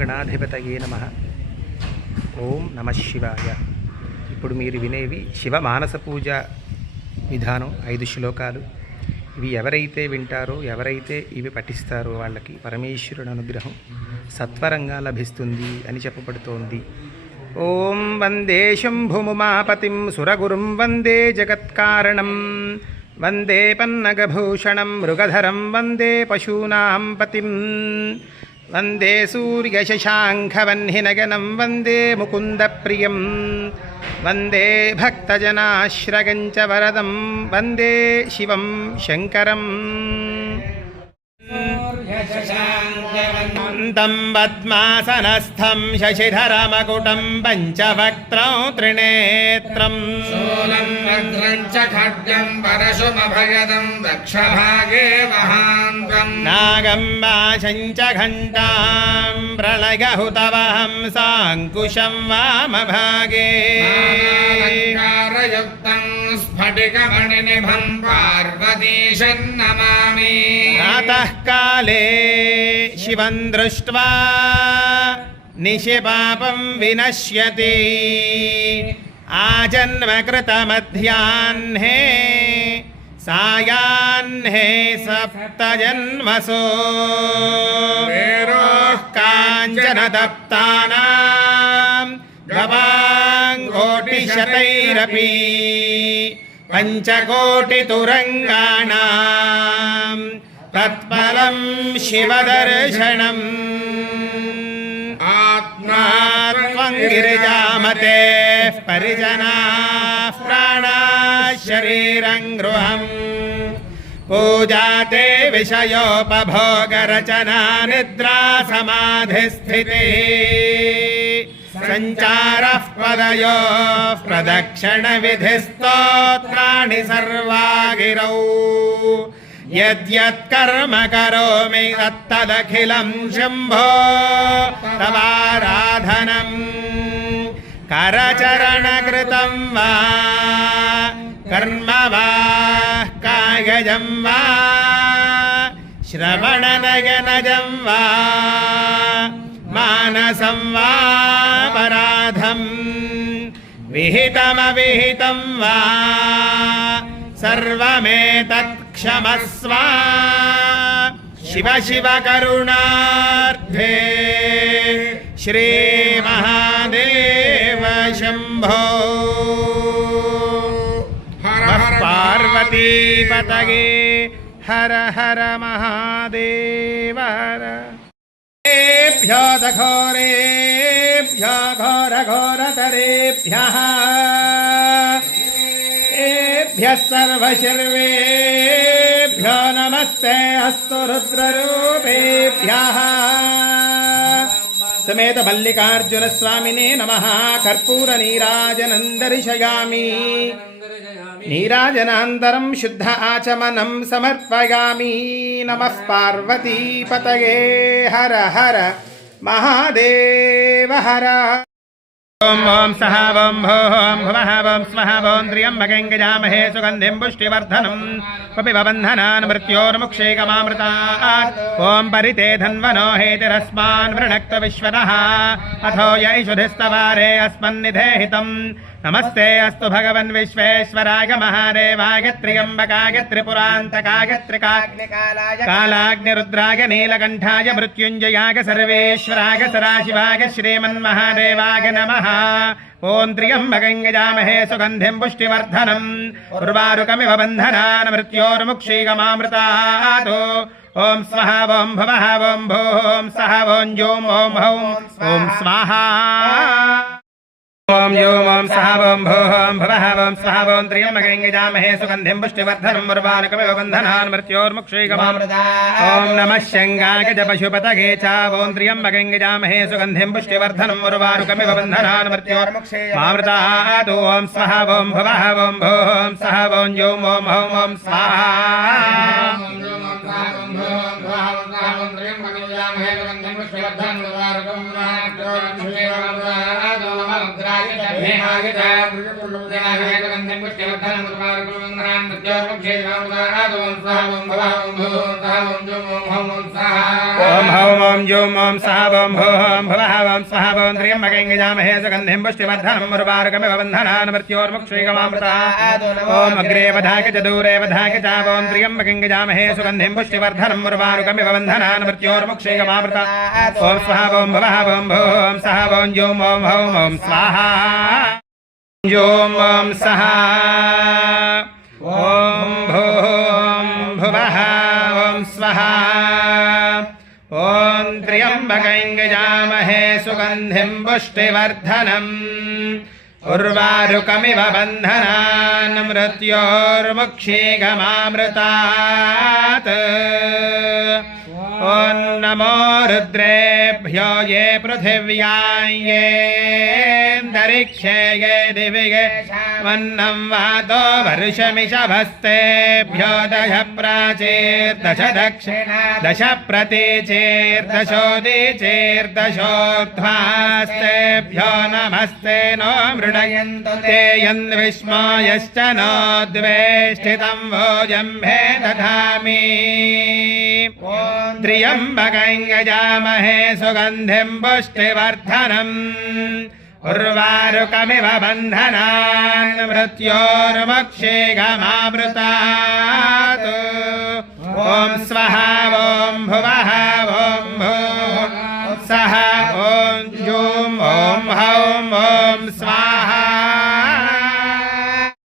గణాధిపతయే నమః. ఓం నమః శివాయ. ఇప్పుడు మీరు వినేవి శివ మానస పూజ విధానం 5 శ్లోకాలు. ఇవి ఎవరైతే వింటారో, ఎవరైతే ఇవి పఠిస్తారో వాళ్ళకి పరమేశ్వరుడు అనుగ్రహం సత్వరంగా లభిస్తుంది అని చెప్పబడుతోంది. ఓం వందే శంభుముమాపతిం సురగురుం వందే జగత్కారణం వందే పన్నగభూషణం మృగధరం వందే పశూనాం పతిం వందే సూర్యశశాంఖవన్నినగనం వందే ముకుందప్రియం వందే భక్తజనాశ్రగంచ వరదం వందే శివం శంకరం. తం పద్మాసనస్థం శశిధరమకుటం పంచవక్త్రం త్రినేత్రం శూలం వజ్రం చ ఖడ్గం పరశుమభయదం దక్షభాగే మహాంతం నాగం వాశం చ ఘంటాం ప్రళయహుతవహం సాంకుశం వామభాగే నానాలంకారయుక్తం స్ఫటికమణినిభం పార్వతీశం నమామి. ప్రాతః కాలే శివం దృష్ట్వా నిశిపాపం వినశ్యతి ఆజన్మకృతమధ్యాహ్నే సాయాహ్నే సప్తజన్మసో మేరోః కాంచనదప్తానాం గవాంగోటిశతైరపి పంచకోటితురంగాణాం తత్ఫలం శివదర్శనం. ఆత్మాత్మం గిరిజామతే పరిజనాః ప్రాణాః శరీరం గృహం పూజాతే విషయోపభోగరచనా నిద్రా సమాధిస్థితి సంచారః పదయోః ప్రదక్షిణ విధిస్తోత్రాణి సర్వాగిరౌ యద్యత్కర్మ కరోమి తత్తదఖిలం శంభో తవారాధనం. కరచరణకృతం వా కర్మ వా కాయజం వా శ్రవణనయనజం వా మానసం వా పరాధం విహితమవిహితం వా సర్వమేతత్ క్షమస్వ. శివ శివ కరుణార్థే శ్రీ మహాదేవ శంభో. పార్వతీపతగే హర హర మహాదేవ హర. ఏభ్యో ఘోరేభ్యో ఘోరఘోరతరేభ్యః ఏభ్యః సర్వశర్వేభ్యో నమస్తే అస్తు రుద్రరూపేభ్యః. సమేత మల్లికార్జున స్వామినే నమః. కర్పూర నీరాజనం దర్శయామి. నీరాజనాంతరం శుద్ధ ఆచమనం సమర్పయామి. నమః పార్వతీపతయే హర హర మహాదేవ హర. ఓం ఓం సహ ఓం భూం భువః ఓం స్వః ఓం త్ర్యంబకం గజామహే సుగంధిం పుష్టివర్ధనం కపిబంధనాన్ మృత్యోర్ముక్షేకమామృతాత్. ఓం పరితే ధన్వనో హేతిరస్మాన్ వృణక్త విశ్వతః అథో యైషుధిస్తవారే అస్మన్నిధేహితం. నమస్తే అస్తు భగవన్ విశ్వేశ్వరాయ మహాదేవాయ త్ర్యంబకాయ త్రిపురాంతకాయ త్రికాగ్నికాలాయ కాలాగ్నిరుద్రాయ నీలకంఠాయ మృత్యుంజయాయ సర్వేశ్వరాయ సదాశివాయ శ్రీమన్మహాదేవాయ నమః. ఓం త్ర్యంబకం యజామహే సుగంధిం పుష్టివర్ధనం ఉర్వారుకమివ బంధనాన్ మృత్యోర్ముక్షీయమామృతాత్. ఓం స్వః ఓం భువః ఓం భూం సహ ఓం జూం ఓం హౌం ఓం స్వాహా. ఓం యోం ఓం సహ ఓం భూం భువః ఓం స్వః ఓం త్ర్యంబకం యజామహే సుగంధిం పుష్టివర్ధనం ఉర్వారుకమివ బంధనాన్ మృత్యోర్ముక్షీయమామృతాత్. ఓం నమః శంగాయ చ పశుపతగే చ. ఓం త్ర్యంబకం యజామహే సుగంధిం పుష్టివర్ధనం ఉర్వారుకమివ బంధనాన్ మృత్యోర్ముక్షీయమామృతాత్. ఓం స్వః ఓం భువః ఓం భూం సహ ఓం జూం ఓం హౌం ఓం స్వాహా. ओम हौम ओम जूम ओम सः ओम भूम भुवः ओम स्वः ओम त्र्यम्बकं यजामहे सुगन्धिं पुष्टिवर्धनम् उर्वारुकमिव बन्धनान् मृत्योर्मुक्षैकमामृतात् ओम अग्रे वधाक च दूरे वधाक च ओम त्र्यम्बकं यजामहे सुगन्धिं पुष्टिवर्धनम् उर्वारुकमिव बन्धनान् मृत्योर्मुक्षैकमामृतात् ओम स्वः ओम भुवः ओम भूम सः ओम जूम ओम हौम ओम स्वाहा ओम ओम सः ओम भूम भुवः ओम स्वः ओम त्र्यम्बकं यजामहे सुगन्धिं पुष्टिवर्धनम् उर्वारुकमिव बन्धनान् मृत्योर्मुक्षीगमामृतात् ओम नमो रुद्रेभ्यो ये पृथिव्यां ये अन्तरिक्षे ये दिवि ये वन्नं वातो वर्षमिषभस्तेभ्यो दश प्राचीर्दश दक्षिण दश प्रतीचीर्दशोदीचीर्दशोध्वास्तेभ्यो नमस्ते नो मृडयन्तु ते यन्विस्मयश्च नो द्वेष्टितं भोजम्भे दधामि त्र्यम्बकं यजामहे सुगन्धिं पुष्टिवर्धनम् उर्वारुकमिव बन्धनान् मृत्योर्मुक्षीगमामृतात् ओम स्वः ओम भुवः